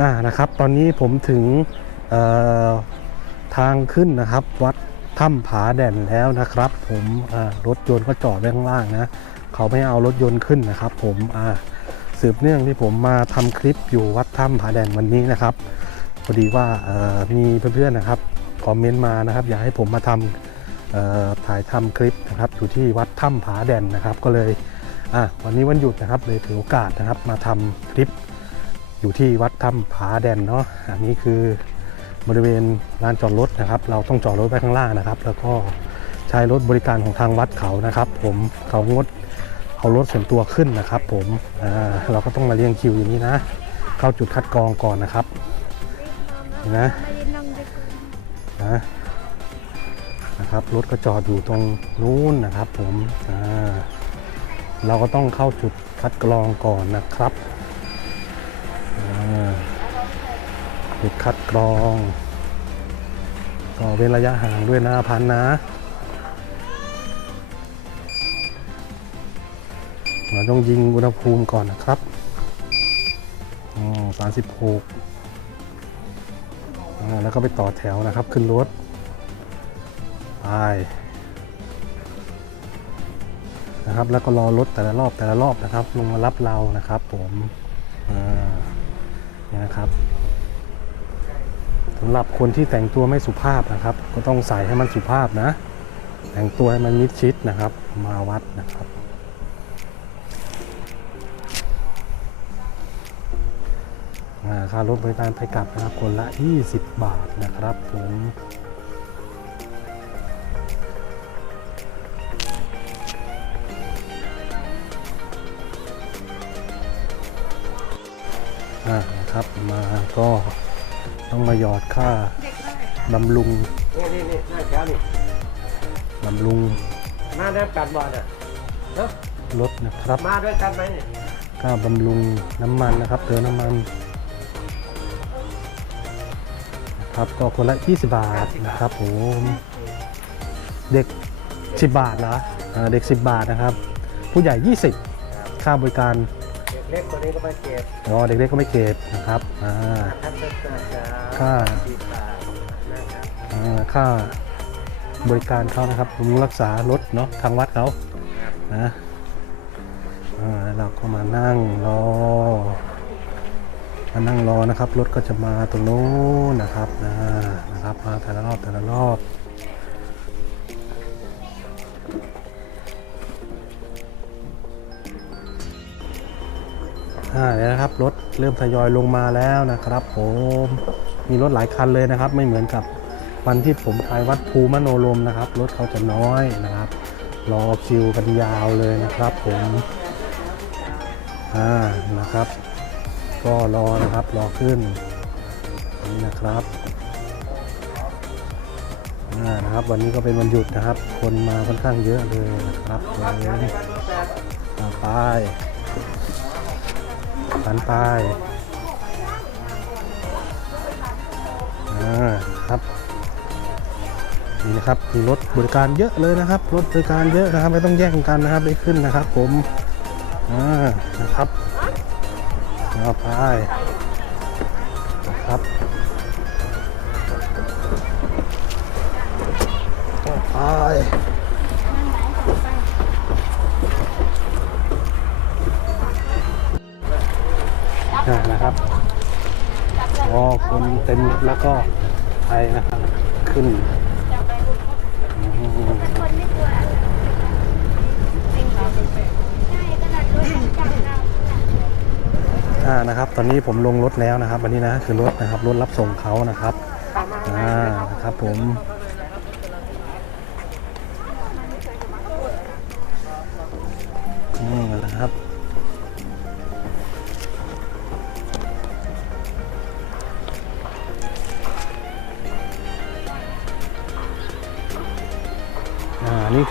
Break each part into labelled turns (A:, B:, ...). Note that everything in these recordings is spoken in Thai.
A: อ่านะครับ ตอนนี้ผมถึงทางขึ้นนะครับ วัดถ้ำผาแด่นแล้วนะครับ ผมรถยนต์ก็จอดไว้ข้างล่างนะเขาไม่เอารถยนต์ขึ้นนะครับ ผมสืบเนื่องที่ผมมาทำคลิปอยู่วัดถ้ำผาแด่นวันนี้นะครับพอดีว่ามีเพื่อนๆนะครับคอมเมนต์มานะครับ อยากให้ผมมาทำเอ่อถ่ายทำคลิปนะครับ อยู่ที่วัดถ้ำผาแด่นนะครับ ก็เลยวันนี้วันหยุดนะครับเลยถือโอกาสนะครับมาทำคลิป อยู่ที่วัดถ้ำผาแดนเนาะอันนี้คือบริเวณลานจอดรถนะครับ เราต้องจอดรถไว้ข้างล่างนะครับ แล้วก็ใช้รถบริการของทางวัดเขานะครับ ผมเขางดเอารถส่วนตัวขึ้นนะครับ ผมอ่าเราก็ต้องมาเรียงคิวอย่างนี้นะ เข้าจุดคัดกรองก่อนนะครับเห็นะนะนะครับรถก็จอดอยู่ตรงนู้นนะครับ ผมอ่าเราก็ต้องเข้าจุดคัดกรองก่อนนะครับ อ่า จุดคัดกรองก็เว้นระยะห่างด้วยนะพันนะเราต้องยิงอุณหภูมิก่อนนะครับสามสิบหกแล้วก็ไปต่อแถวนะครับ ขึ้นรถ ไป นะครับ แล้วก็รอรถแต่ละรอบแต่ละรอบนะครับ ลงมารับเรานะครับผม นี่นะครับำหรับคนที่แต่งตัวไม่สุภาพนะครับ ก็ต้องใส่ให้มันสุภาพนะ แต่งตัวให้มันมิดชิดนะครับ มาวัดนะครับ ค่ารถบริการไปกลับนะครับคนละ 20 บาทนะครับผมนะครับมาก็ ต้องมาหยอดค่าบำรุง
B: นี่นี่นี่หน้าแก้วนี่
A: บำรุง
B: มาด้วยกันบอลอะเนาะ
A: รถนะครับ
B: มาด้วยกันไหมเนี่ย
A: ค่าบำรุงน้ำมันนะครับเติมน้ำมันนะครับก็คนละ20บาทนะครับผมเด็ก 10 บาทนะอ่าเด็ก 10 บาทนะครับ ผู้ใหญ่ 20 ค่าบริการ
B: เด็กเล็กคนนี้ก็มาเก็บ
A: อ๋อเด็กเล็กก็ไม่เก็บนะครับอ่า
B: ท่านก็จะ
A: ค่า
B: สิบบาทนะครับ
A: อ่าค่าบริการเขานะครับบำรุงรักษารถเนาะทางวัดเขานะอ่าแล้วเราก็มานั่งรอมานั่งรอนะครับ รถก็จะมาตรงโน้นนะครับนะนะครับมาแต่ละรอบแต่ละรอบ อ่าเดี๋ยวนะครับรถเริ่มทยอยลงมาแล้วนะครับ ผมมีรถหลายคันเลยนะครับ ไม่เหมือนกับวันที่ผมไปวัดภูมโนรมนะครับ รถเขาจะน้อยนะครับ รอคิวกันยาวเลยนะครับ ผมอ่านะครับ ก็รอนะครับรอขึ้นนี่นะครับอ่านะครับ วันนี้ก็เป็นวันหยุดนะครับ คนมาค่อนข้างเยอะเลยนะครับผมอ่าไป สันไปอ่าครับนี่นะครับมีรถบริการเยอะเลยนะครับ รถบริการเยอะนะครับ ไม่ต้องแย่งกันนะครับได้ขึ้นนะครับ ผมอ่านะครับเอาไปนะครับเอาไป นะครับพอคนเต็มแล้วก็ไปนะครับ ขึ้นอ่านะครับ ตอนนี้ผมลงรถแล้วนะครับวันนี้นะคือรถนะครับ รถรับส่งเขานะครับ อ่านะครับผม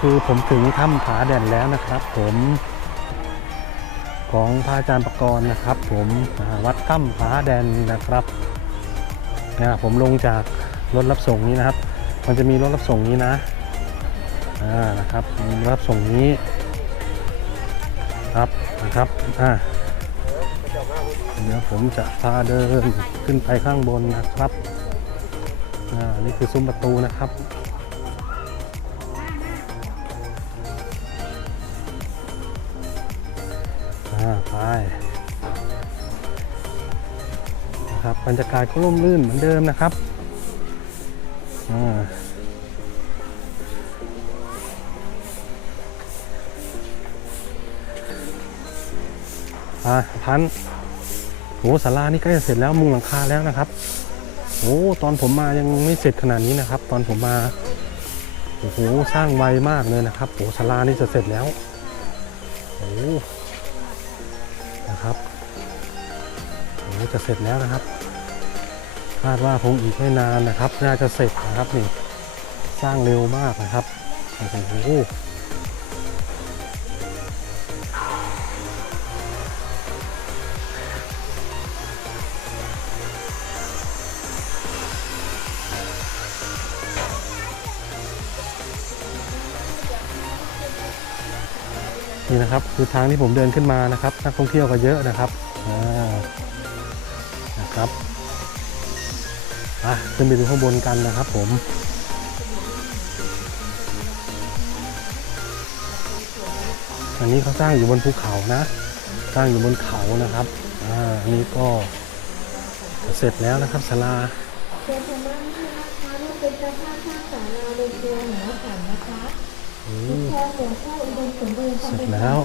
A: คือผมถึงถ้ำผาแด่นแล้วนะครับ ผมของพระอาจารย์ประกรณ์นะครับ ผมวัดถ้ำผาแดนนะครับนะผมลงจากรถรับส่งนี้นะครับ มันจะมีรถรับส่งนี้นะอ่านะครับมีรถรับส่งนี้ครับนะครับอ่าเดี๋ยวผมจะพาเดินขึ้นไปข้างบนนะครับอ่านี่คือซุ้มประตูนะครับ อ่าไปนะครับบรรยากาศก็ร่มรื่นเหมือนเดิมนะครับอ่าอะพันโหศาลานี่ใกล้จะเสร็จแล้วมุงหลังคาแล้วนะครับโอ้ตอนผมมายังไม่เสร็จขนาดนี้นะครับ ตอนผมมาโอ้โหสร้างไวมากเลยนะครับโอ้ศาลานี่จะเสร็จแล้วโอ้ นะครับโอ้จะเสร็จแล้วนะครับ คาดว่าคงอีกไม่นานนะครับ น่าจะเสร็จนะครับนี่ สร้างเร็วมากนะครับโอ้โห นี่นะครับคือทางที่ผมเดินขึ้นมานะครับ นักท่องเที่ยวก็เยอะนะครับนะครับอะขึ้นไปดูข้างบนกันนะครับ ผมอันนี้เขาสร้างอยู่บนภูเขานะ สร้างอยู่บนเขานะครับอ่าอันนี้ก็เสร็จแล้วนะครับศาลา
C: เป็นเสร็
A: จแล้ว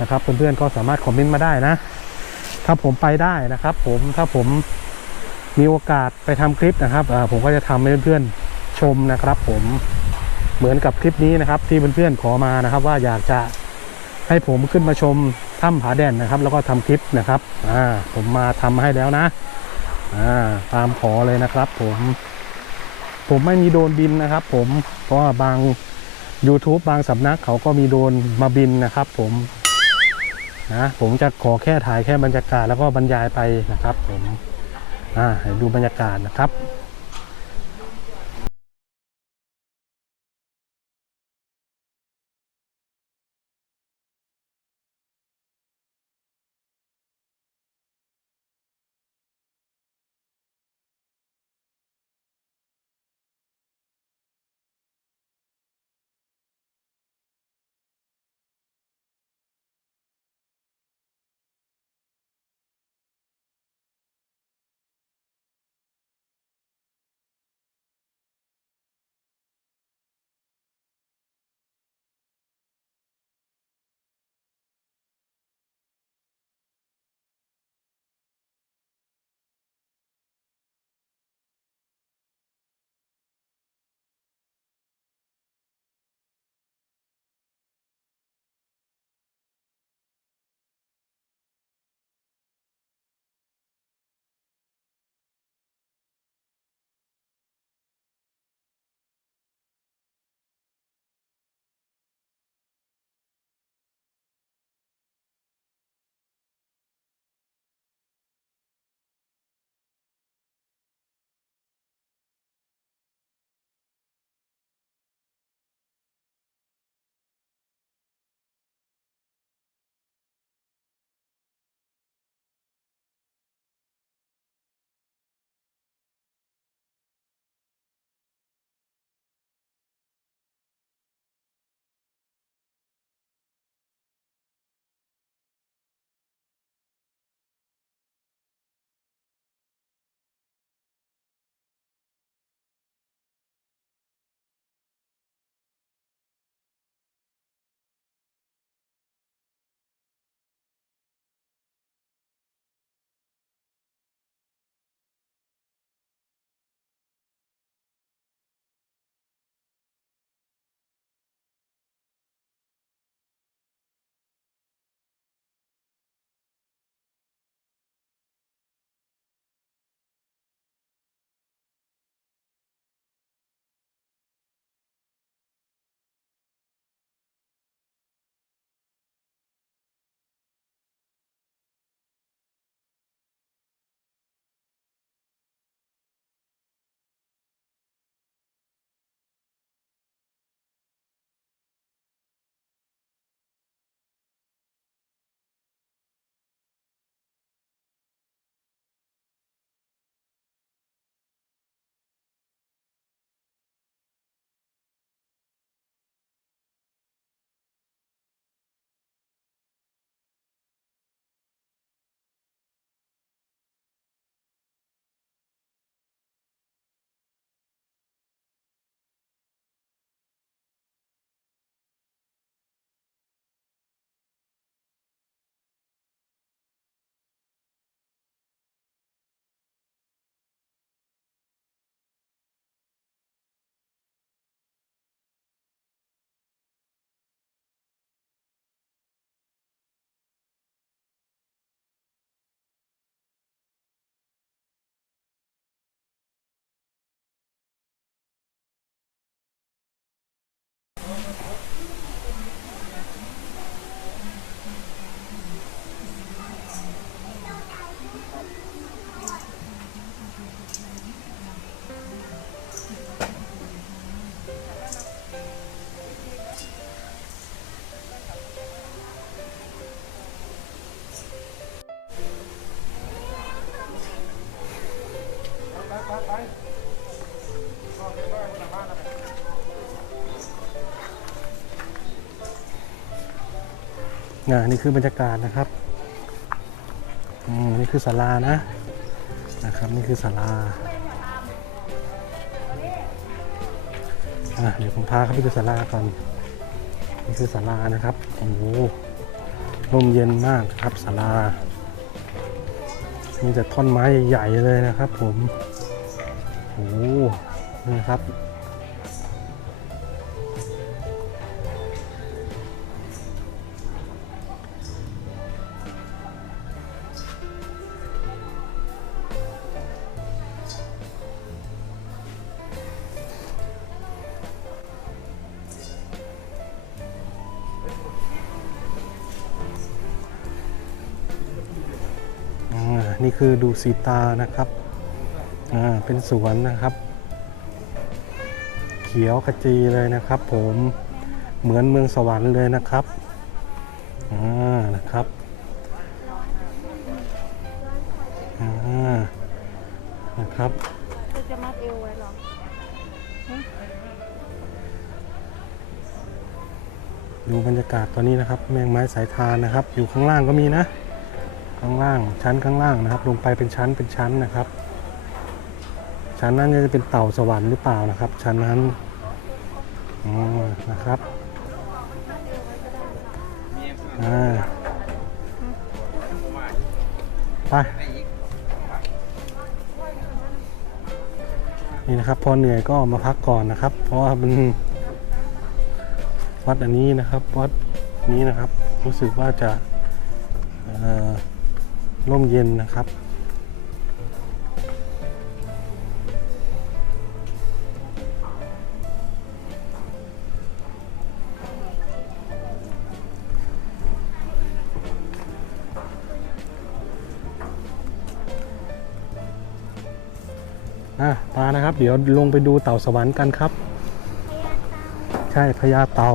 C: นะ
A: ครับเพื่อนๆก็สามารถคอมเมนต์มาได้นะ ถ้าผมไปได้นะครับ ผมถ้าผมมีโอกาสไปทำคลิปนะครับผมก็จะทำให้เพื่อนๆชมนะครับ ผมเหมือนกับคลิปนี้นะครับ ที่เพื่อนๆขอมานะครับ ว่าอยากจะให้ผมขึ้นมาชมถ้ำผาแดนนะครับ แล้วก็ทำคลิปนะครับอ่าผมมาทำให้แล้วนะอ่าตามขอเลยนะครับ ผม ผมไม่มีโดนบินนะครับ ผมเพราะว่าบาง YouTube บางสำนักเขาก็มีโดนมาบินนะครับ ผม นะผมจะขอแค่ถ่ายแค่บรรยากาศแล้วก็บรรยายไปนะครับผมอ่าดูบรรยากาศนะครับ อ่านี่คือบรรยากาศนะครับอืมนี่คือศาลานะนะครับนี่คือศาลาอะเดี๋ยวผมพาเข้าไปดูศาลาก่อนนี่คือศาลานะครับโอ้โหร่มเย็นมากครับศาลามีแต่ท่อนไม้ใหญ่เลยนะครับ ผมโอ้โหนี่ครับ นี่คือดูสีตานะครับอ่าเป็นสวนนะครับ เขียวขจีเลยนะครับ ผมเหมือนเมืองสวรรค์เลยนะครับอ่านะครับอ่านะครับ
D: คือจะมัดเอวไว้เหรอ
A: ดูบรรยากาศตอนนี้นะครับ แมงไม้สายทานนะครับ อยู่ข้างล่างก็มีนะ ข้างล่าง ชั้นข้างล่างนะครับ ลงไปเป็นชั้นเป็นชั้นนะครับ ชั้นนั้นจะเป็นเต่าสวรรค์หรือเปล่านะครับ ชั้นนั้นอ๋อนะครับอ่าไปนี่นะครับพอเหนื่อยก็มาพักก่อนนะครับ เพราะว่ามันวัดอันนี้นะครับ วัดนี้นะครับ รู้สึกว่าจะ ร่มเย็นนะครับ อะมานะครับ เดี๋ยวลงไปดูเต่าสวรรค์กันครับ ใช่พญาเต่า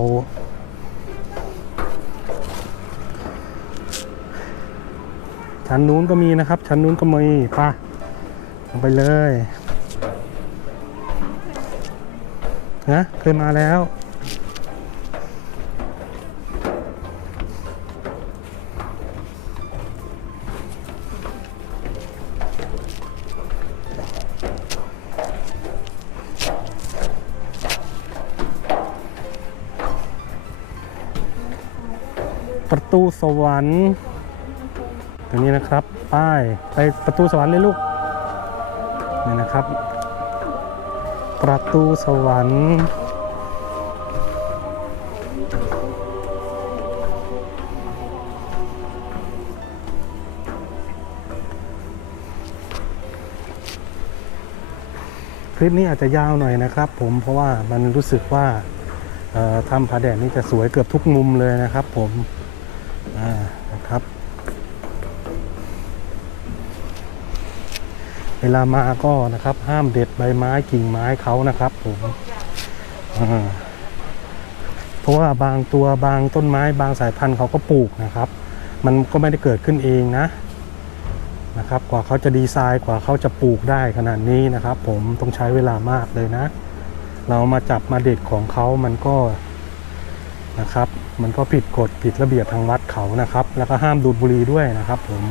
A: ชั้นนู้นก็มีนะครับ ชั้นนู้นก็มีไป่ะลงไปเลยนะเคยมาแล้วประตูสวรรค์ รงนี้นะครับป้ายไปประตูสวรรค์เลยลูกนี่นะครับ ประตูสวรรค์คลิปนี้อาจจะยาวหน่อยนะครับ ผมเพราะว่ามันรู้สึกว่าเอ่อถ้ำผาแดดนี่จะสวยเกือบทุกมุมเลยนะครับ ผมอ่านะครับ เวลามาก็นะครับ ห้ามเด็ดใบไม้กิ่งไม้เขานะครับผมเพราะว่าบางตัวบางต้นไม้ บางสายพันธุ์เขาก็ปลูกนะครับ มันก็ไม่ได้เกิดขึ้นเองนะนะครับ กว่าเขาจะดีไซน์กว่าเขาจะปลูกได้ขนาดนี้นะครับ ผมต้องใช้เวลามากเลยนะ เรามาจับมาเด็ดของเขามันก็นะครับ มันก็ผิดกฎผิดระเบียบทางวัดเขานะครับ แล้วก็ห้ามดูดบุหรี่ด้วยนะครับ ผม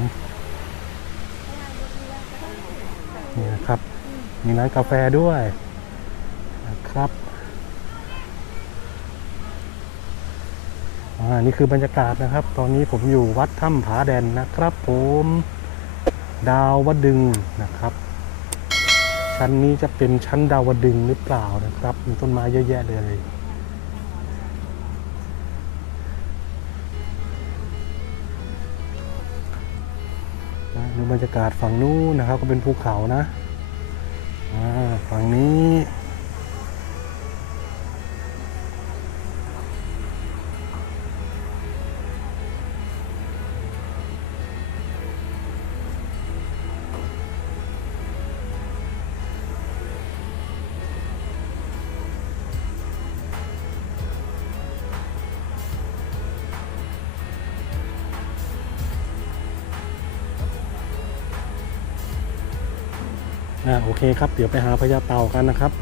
A: นี่นะครับ มีร้านกาแฟด้วยนะครับอ่านี่คือบรรยากาศนะครับ ตอนนี้ผมอยู่วัดถ้ำผาแดนนะครับ ผมดาววดึงนะครับ ชั้นนี้จะเป็นชั้นดาวดึงหรือเปล่านะครับ มีต้นไม้เยอะแยะเลย บรรยากาศฝั่งนู้นนะครับ ก็เป็นภูเขานะฝั่งนี้ อ่าโอเคครับ เดี๋ยวไปหาพญาเต่ากันนะครับ